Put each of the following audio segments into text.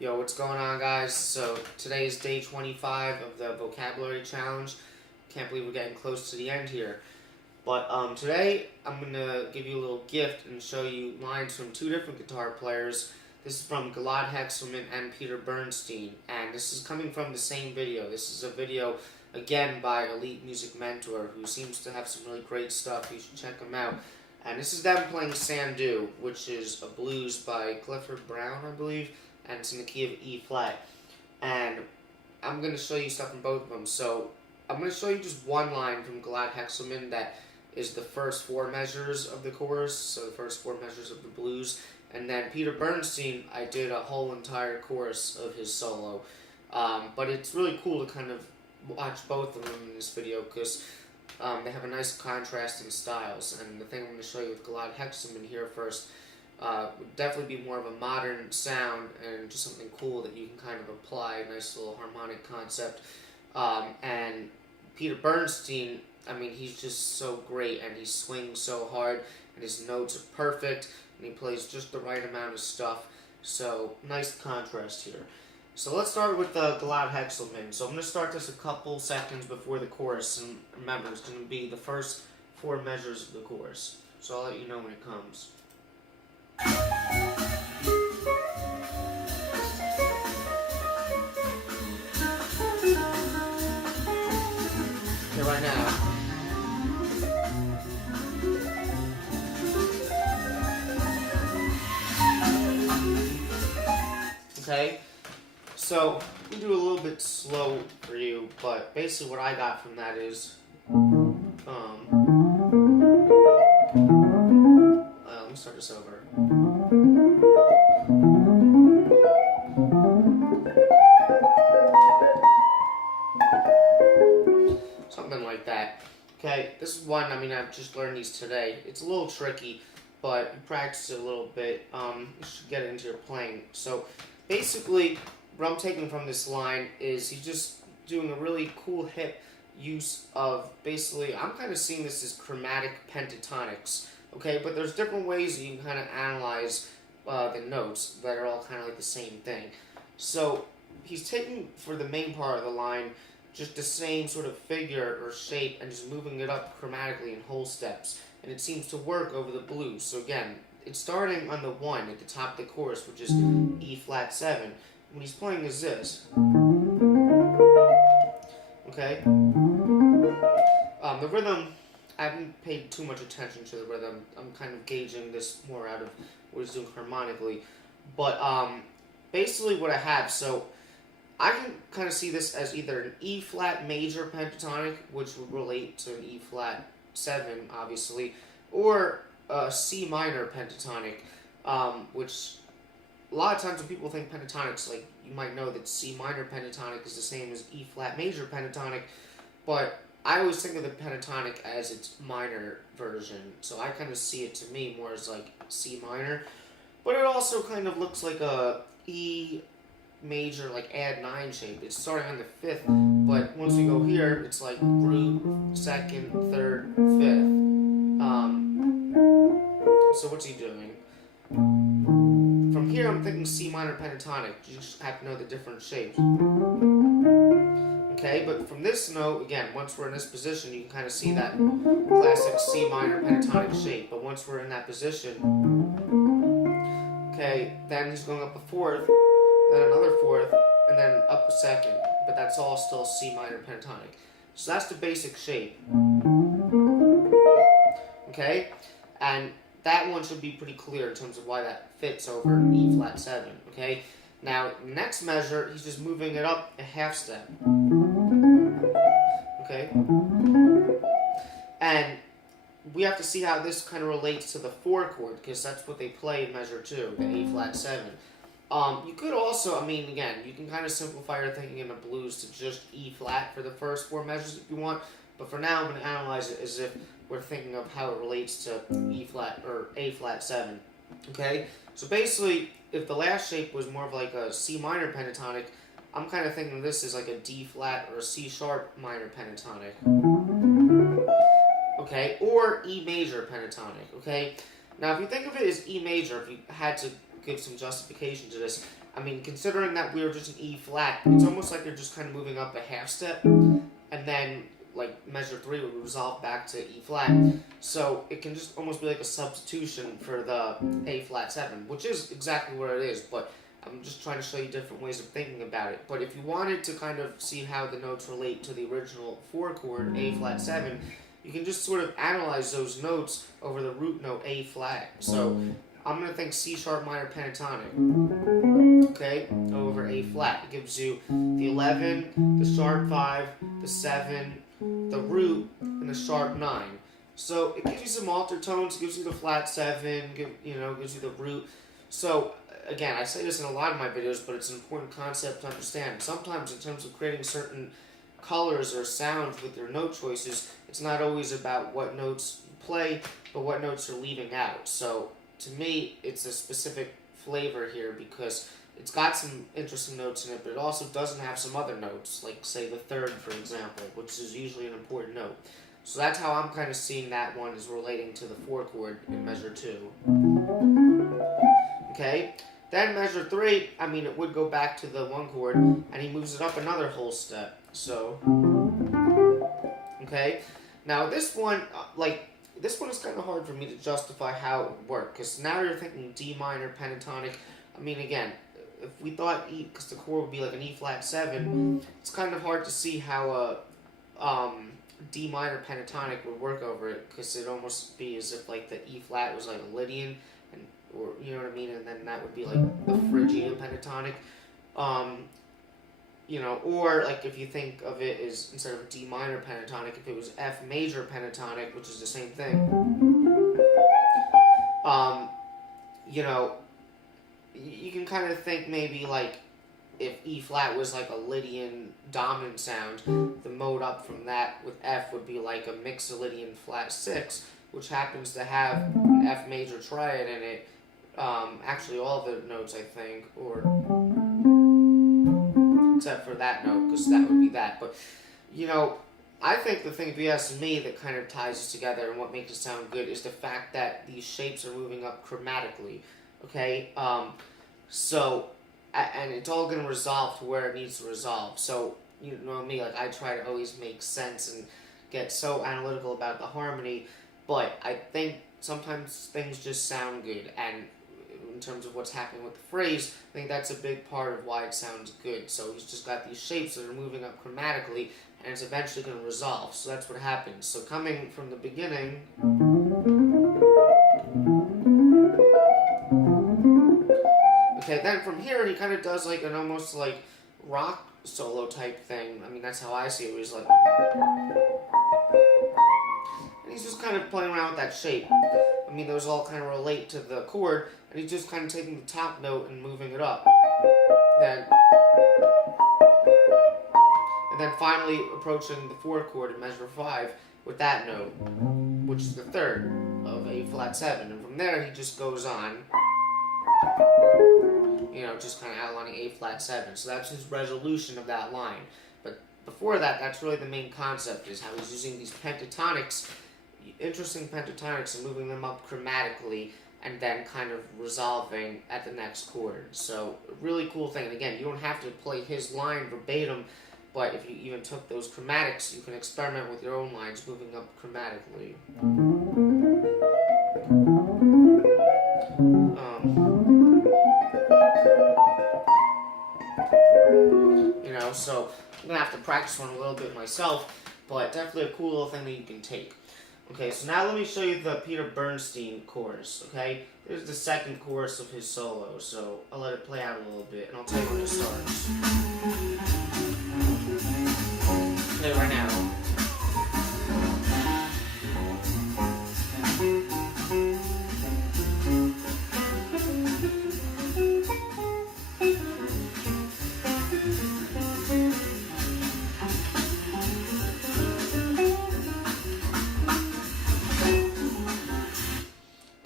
Yo, what's going on, guys? So today is day 25 of the vocabulary challenge. Can't believe we're getting close to the end here. But today I'm going to give you a little gift and show you lines from two different guitar players. This is from Gilad, Hekselman and Peter Bernstein. And this is coming from the same video. This is a video, again, by Elite Music Mentor, who seems to have some really great stuff. You should check him out. And this is them playing Sandu, which is a blues by Clifford Brown, I believe. And it's in the key of E flat. And I'm going to show you stuff from both of them. So I'm going to show you just one line from Gilad Hekselman that is the first four measures of the chorus, so the first four measures of the blues. And then Peter Bernstein, I did a whole entire chorus of his solo. But it's really cool to kind of watch both of them in this video because they have a nice contrast in styles. And the thing I'm going to show you with Gilad Hekselman here first would definitely be more of a modern sound and just something cool that you can kind of apply, a nice little harmonic concept. And Peter Bernstein, I mean, he's just so great, and he swings so hard, and his notes are perfect, and he plays just the right amount of stuff. So, nice contrast here. So let's start with Gilad Hekselman. So I'm going to start this a couple seconds before the chorus, and remember, it's going to be the first four measures of the chorus. So I'll let you know when it comes. Okay, right now. Okay, so we do a little bit slow for you, but basically what I got from that is, let me start this over. Something like that. Okay, this is one, I mean, I've just learned these today. It's a little tricky, but you practice it a little bit, you should get it into your playing. So, basically, what I'm taking from this line is he's just doing a really cool hip use of, basically, I'm kind of seeing this as chromatic pentatonics. Okay, but there's different ways that you can kind of analyze the notes that are all kind of like the same thing. So he's taking, for the main part of the line, just the same sort of figure or shape and just moving it up chromatically in whole steps. And it seems to work over the blues. So again, it's starting on the 1 at the top of the chorus, which is E flat 7. What he's playing is this. Okay? The rhythm, I haven't paid too much attention to the rhythm. I'm kind of gauging this more out of what he's doing harmonically. But basically what I have, so I can kind of see this as either an E flat major pentatonic, which would relate to an E flat 7, obviously, or a C minor pentatonic, which a lot of times when people think pentatonics, like, you might know that C minor pentatonic is the same as E flat major pentatonic, but I always think of the pentatonic as its minor version, so I kind of see it to me more as like C minor, but it also kind of looks like a E major, like add 9 shape. It's starting on the 5th, but once we go here, it's like root, 2nd, 3rd, 5th. So what's he doing? From here, I'm thinking C minor pentatonic. You just have to know the different shapes. Okay, but from this note, again, once we're in this position, you can kind of see that classic C minor pentatonic shape. But once we're in that position, okay, then he's going up a 4th, then another 4th, and then up a 2nd. But that's all still C minor pentatonic. So that's the basic shape. Okay, and that one should be pretty clear in terms of why that fits over E flat 7. Okay, now next measure, he's just moving it up a half step. Okay, and we have to see how this kind of relates to the 4 chord, because that's what they play in measure 2, the A flat 7. You could also, I mean, again, you can kind of simplify your thinking in the blues to just E flat for the first 4 measures if you want, but for now I'm going to analyze it as if we're thinking of how it relates to E flat or A flat 7. Okay, so basically, if the last shape was more of like a C minor pentatonic, I'm kind of thinking this is like a D flat or a C sharp minor pentatonic. Okay, or E major pentatonic. Okay, now if you think of it as E major, if you had to give some justification to this. I mean, considering that we were just in E flat, it's almost like you're just kind of moving up a half step, and then like measure 3 would resolve back to E flat. So it can just almost be like a substitution for the A flat 7, which is exactly what it is, but I'm just trying to show you different ways of thinking about it. But if you wanted to kind of see how the notes relate to the original 4 chord, A flat 7, you can just sort of analyze those notes over the root note A flat. So I'm going to think C sharp minor pentatonic, okay, over A flat. It gives you the 11, the sharp 5, the 7, the root, and the sharp 9. So it gives you some altered tones, gives you the flat 7, gives you the root. So again, I say this in a lot of my videos, but it's an important concept to understand. Sometimes in terms of creating certain colors or sounds with your note choices, it's not always about what notes you play, but what notes you're leaving out. So to me, it's a specific flavor here because it's got some interesting notes in it, but it also doesn't have some other notes, like say the 3rd, for example, which is usually an important note. So that's how I'm kind of seeing that one is relating to the 4 chord in measure 2. Okay? Then measure 3, I mean, it would go back to the 1 chord, and he moves it up another whole step. So, okay? Now this one, this one is kind of hard for me to justify how it would work, because now you're thinking D minor pentatonic. I mean, again, if we thought E, because the chord would be like an E flat 7, it's kind of hard to see how a D minor pentatonic would work over it, because it'd almost be as if like the E flat was like a Lydian, or you know what I mean, and then that would be like the Phrygian pentatonic. Or like if you think of it as instead of D minor pentatonic, if it was F major pentatonic, which is the same thing. You can kind of think maybe like if E flat was like a Lydian dominant sound, the mode up from that with F would be like a Mixolydian flat 6, which happens to have an F major triad in it. Actually all the notes, I think, or except for that note, because that would be that. But, I think the thing, if you ask me, that kind of ties this together and what makes it sound good is the fact that these shapes are moving up chromatically, okay? And it's all going to resolve to where it needs to resolve. So, you know me, like, I try to always make sense and get so analytical about the harmony, but I think sometimes things just sound good, and in terms of what's happening with the phrase, I think that's a big part of why it sounds good. So he's just got these shapes that are moving up chromatically, and it's eventually going to resolve. So that's what happens. So coming from the beginning, okay, then from here he kind of does like an almost like rock solo type thing. I mean, that's how I see it, where he's like, and he's just kind of playing around with that shape. I mean, those all kind of relate to the chord, and he's just kind of taking the top note and moving it up. And then finally approaching the 4 chord in measure 5 with that note, which is the 3rd of A flat 7. And from there he just goes on, just kind of outlining A flat 7. So that's his resolution of that line. But before that, that's really the main concept, is how he's using these pentatonics, interesting pentatonics, and moving them up chromatically, and then kind of resolving at the next chord. So, a really cool thing. And again, you don't have to play his line verbatim, but if you even took those chromatics, you can experiment with your own lines moving up chromatically. So I'm going to have to practice one a little bit myself, but definitely a cool little thing that you can take. Okay, so now let me show you the Peter Bernstein chorus, okay? Here's the 2nd chorus of his solo, so I'll let it play out a little bit, and I'll tell you when it starts. Okay, right now.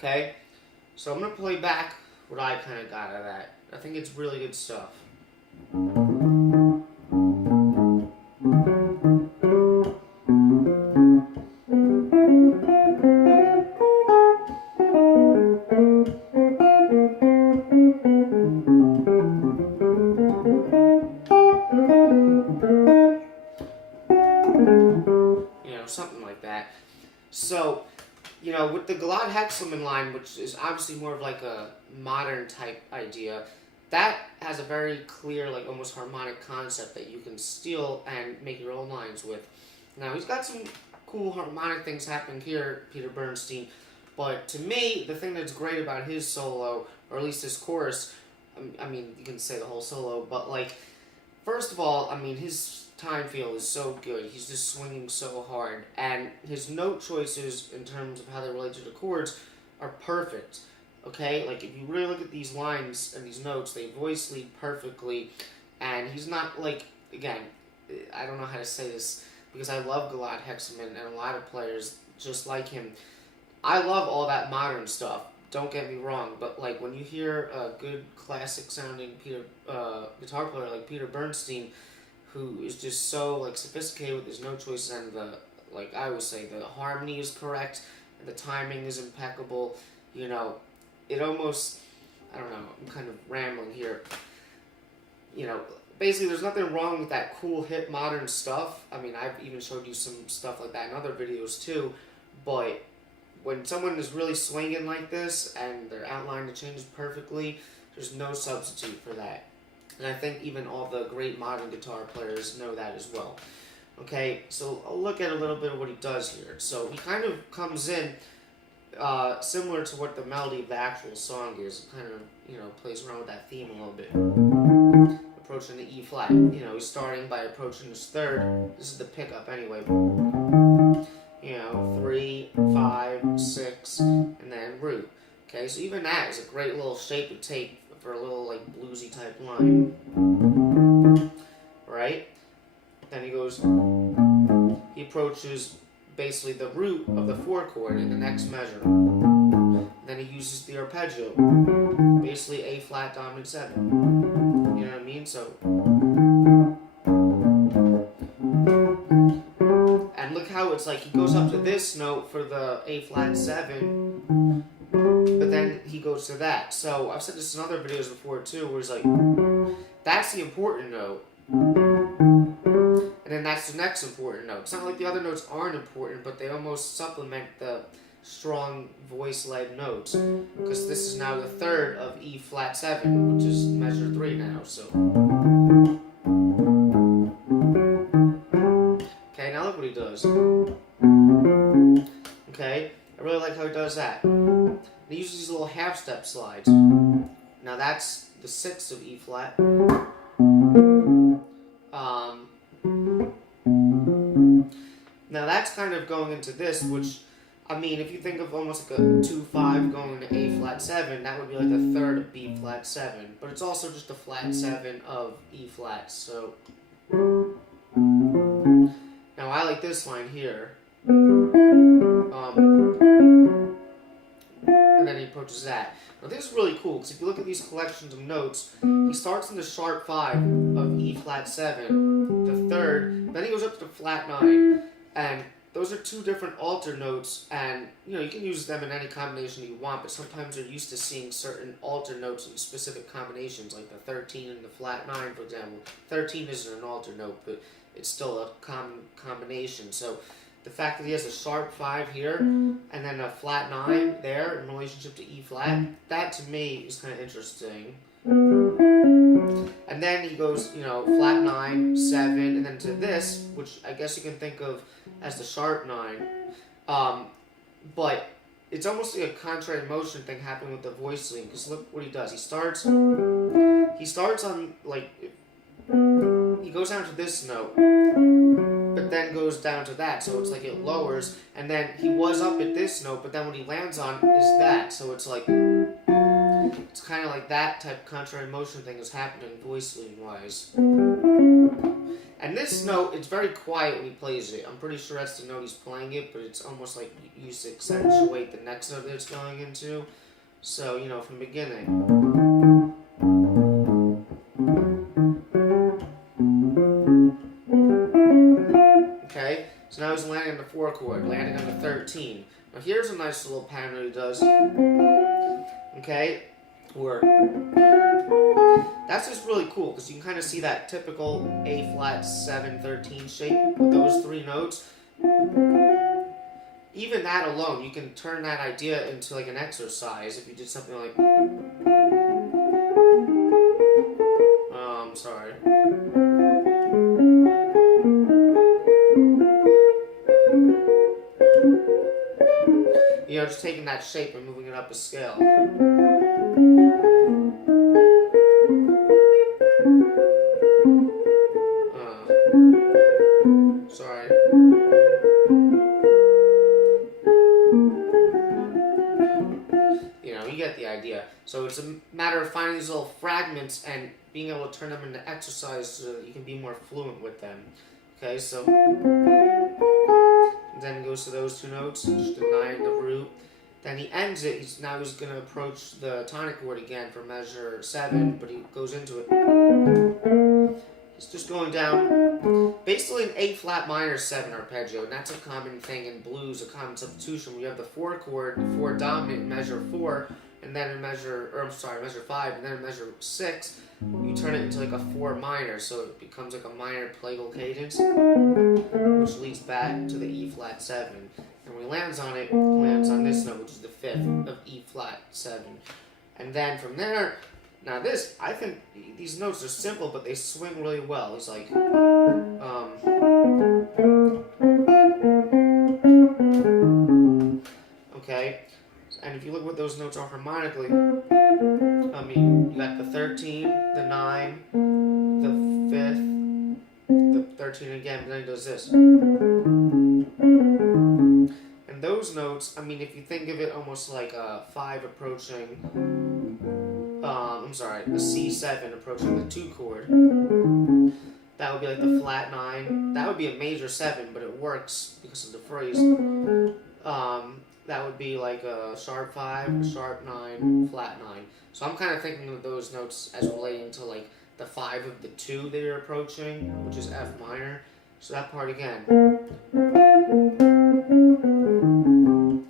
Okay, so I'm going to play back what I kind of got out of that. I think it's really good stuff. with the Gilad Hekselman line, which is obviously more of like a modern type idea, that has a very clear, like almost harmonic concept that you can steal and make your own lines with. Now, he's got some cool harmonic things happening here, Peter Bernstein, but to me, the thing that's great about his solo, or at least his chorus, I mean, you can say the whole solo, but like, first of all, I mean, his time feel is so good. He's just swinging so hard, and his note choices in terms of how they relate to the chords are perfect. Okay, like if you really look at these lines and these notes, they voice lead perfectly, and he's not like, again, I don't know how to say this because I love Gilad Hekselman and a lot of players just like him. I love all that modern stuff. Don't get me wrong, but like when you hear a good classic sounding guitar player like Peter Bernstein, who is just so like sophisticated with his note choices, and the, like I always say, the harmony is correct and the timing is impeccable, you know, it almost, I don't know, I'm kind of rambling here, you know, basically there's nothing wrong with that cool hip modern stuff. I mean, I've even showed you some stuff like that in other videos too, but when someone is really swinging like this and their outline changes perfectly, there's no substitute for that. And I think even all the great modern guitar players know that as well. Okay, so I'll look at a little bit of what he does here. So he kind of comes in similar to what the melody of the actual song is. It kind of, you know, plays around with that theme a little bit. Approaching the E flat. You know, he's starting by approaching this third. This is the pickup anyway. You know, 3, 5, 6, and then root. Okay, so even that is a great little shape to take for a little like bluesy type line. Right? Then he approaches basically the root of the 4 chord in the next measure. Then he uses the arpeggio, basically A flat dominant 7. You know what I mean? So, and look how it's like he goes up to this note for the A flat 7, but then he goes to that. So I've said this in other videos before too, where it's like, that's the important note, and then that's the next important note. It's not like the other notes aren't important, but they almost supplement the strong voice-led notes, because this is now the third of E flat 7, which is measure 3 now. So, okay, now look what he does. Okay, I really like how he does that. He uses these little half-step slides. Now that's the 6th of E flat. Now that's kind of going into this, which, I mean, if you think of almost like a 2-5 going into A flat 7, that would be like the third of B flat 7. But it's also just a flat 7 of E flat. So now I like this line here. And then he approaches that. Now this is really cool, because if you look at these collections of notes, he starts in the sharp 5 of E flat 7, the third, then he goes up to the flat 9, and those are 2 different alter notes, and you know, you can use them in any combination you want, but sometimes you're used to seeing certain alter notes in specific combinations, like the 13 and the flat 9, for example. 13 isn't an alter note, but it's still a common combination. So the fact that he has a sharp 5 here, and then a flat 9 there in relationship to E flat, that to me is kind of interesting. And then he goes, you know, flat 9, 7, and then to this, which I guess you can think of as the sharp 9. But it's almost like a contrary motion thing happening with the voice lead, because look what he does. He starts on, like, he goes down to this note, but then goes down to that, so it's like it lowers, and then he was up at this note, but then what he lands on is that, so it's like, it's kind of like that type of contrary motion thing is happening voice lead wise. And this note, it's very quiet when he plays it. I'm pretty sure that's the note he's playing it, but it's almost like used to accentuate the next note that it's going into. So, you know, from the beginning. Okay, so now he's landing on the 4 chord, landing on the 13. Now here's a nice little pattern that he does. Okay, where that's just really cool, because you can kind of see that typical A flat 7 13 shape with those 3 notes. even that alone, you can turn that idea into like an exercise if you did something like, sorry. You know, just taking that shape and moving it up a scale. Sorry. You know, you get the idea. So it's a matter of finding these little fragments and being able to turn them into exercise so that you can be more fluent with them. Okay, so then he goes to those two notes, just denying the root. Then he ends it. He's going to approach the tonic chord again for measure 7, but he goes into it. He's just going down, basically an A flat minor 7 arpeggio, and that's a common thing in blues, a common substitution. We have the 4 chord, the 4 dominant in measure 4, and then in measure 5, and then in measure 6, you turn it into like a 4 minor, so it becomes like a minor plagal cadence, which leads back to the E flat 7. And when he lands on it, he lands on this note, which is the 5th of E flat 7. And then from there, now this, I think these notes are simple, but they swing really well. It's like, okay, and if you look what those notes are harmonically, I mean, you got the 13, the 9, the 5th, the 13 again, but then he does this. And those notes, I mean, if you think of it almost like a 5 approaching, a C7 approaching the 2 chord, that would be like the flat 9. That would be a major 7, but it works because of the phrase. That would be like a sharp 5, sharp 9, flat 9. So I'm kind of thinking of those notes as relating to like the 5 of the 2 that you're approaching, which is F minor. So that part again.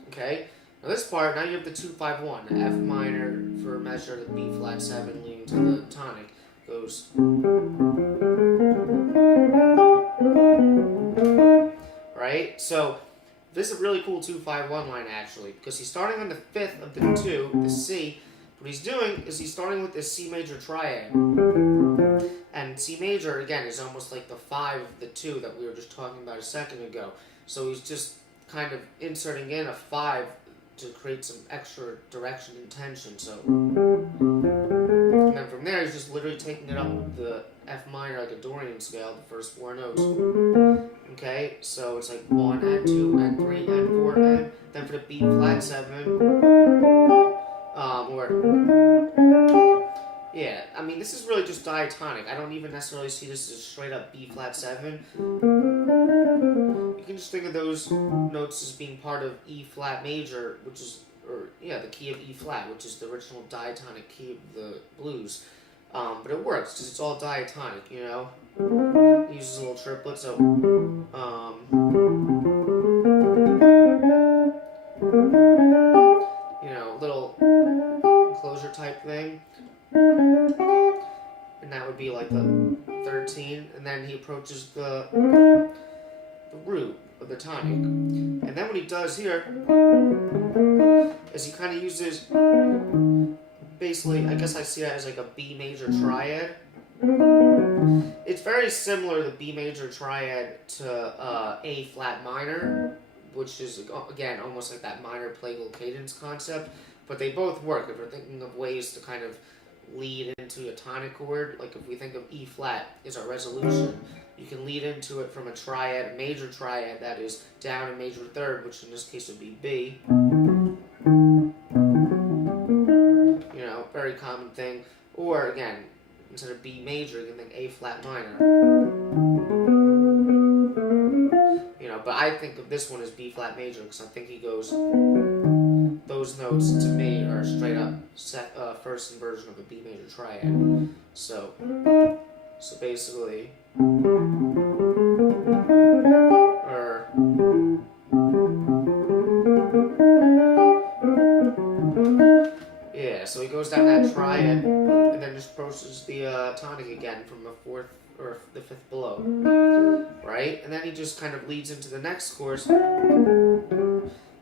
Okay. Now this part, now you have the 2-5-1, F minor for measure the B flat 7 leading to the tonic. Goes. Right? So this is a really cool 2-5-1 line actually, because he's starting on the 5th of the 2, the C. What he's doing is he's starting with this C major triad. And C major, again, is almost like the 5 of the 2 that we were just talking about a second ago. So he's just kind of inserting in a 5 to create some extra direction and tension. So, and then from there, he's just literally taking it up the F minor like a Dorian scale, the first 4 notes. Okay, so it's like 1 and 2 and 3 and 4 and then for the B flat 7, yeah, I mean this is really just diatonic. I don't even necessarily see this as straight up B flat 7. You can just think of those notes as being part of E flat major, which is, the key of E flat, which is the original diatonic key of the blues. But it works because it's all diatonic, you know. It uses a little triplet, so little enclosure type thing. And that would be like the 13, and then he approaches the root of the tonic. And then what he does here is he kind of uses, basically, I guess I see that as like a B major triad. It's very similar, the B major triad, to A flat minor, which is, again, almost like that minor plagal cadence concept. But they both work if we're thinking of ways to kind of lead into a tonic chord. Like if we think of E flat is our resolution, you can lead into it from a triad, a major triad that is down a major third, which in this case would be B. You know, very common thing. Or again, instead of B major, you can think A flat minor. You know, but I think of this one as B flat major because I think he goes, those notes to me are straight up first inversion of a B major triad. So basically, so he goes down that triad and then just approaches the tonic again from the 4th or the 5th below, right? And then he just kind of leads into the next chorus.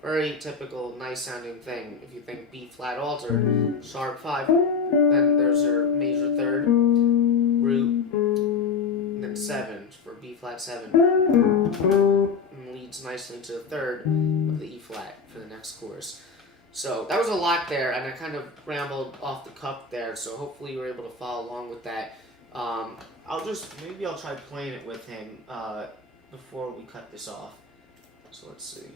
very typical, nice sounding thing. If you think B flat altered, sharp 5, then there's your major third, root, and then 7 for B flat 7. And leads nicely to the third of the E flat for the next chorus. So that was a lot there, and I kind of rambled off the cuff there, so hopefully you were able to follow along with that. Maybe I'll try playing it with him before we cut this off. So let's see.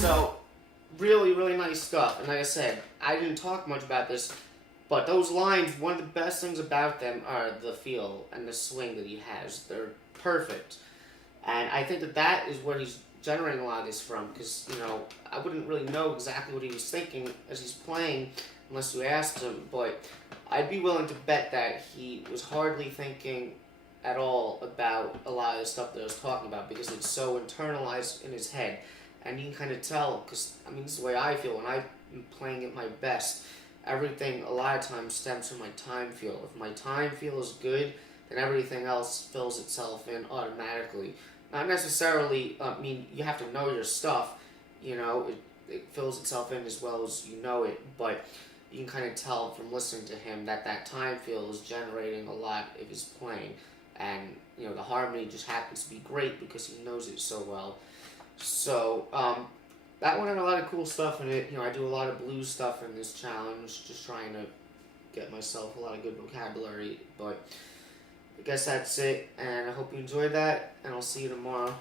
So, really, really nice stuff. And like I said, I didn't talk much about this, but those lines, one of the best things about them are the feel and the swing that he has. They're perfect. And I think that is where he's generating a lot of this from, because, I wouldn't really know exactly what he was thinking as he's playing unless you asked him, but I'd be willing to bet that he was hardly thinking at all about a lot of the stuff that I was talking about, because it's so internalized in his head. And you can kind of tell, because, this is the way I feel when I'm playing at my best. Everything, a lot of times, stems from my time feel. If my time feel is good, then everything else fills itself in automatically. Not necessarily, you have to know your stuff, it fills itself in as well as you know it, but you can kind of tell from listening to him that time feel is generating a lot of his playing. And, the harmony just happens to be great because he knows it so well. So, that one had a lot of cool stuff in it. I do a lot of blues stuff in this challenge, just trying to get myself a lot of good vocabulary. But I guess that's it, and I hope you enjoyed that, and I'll see you tomorrow.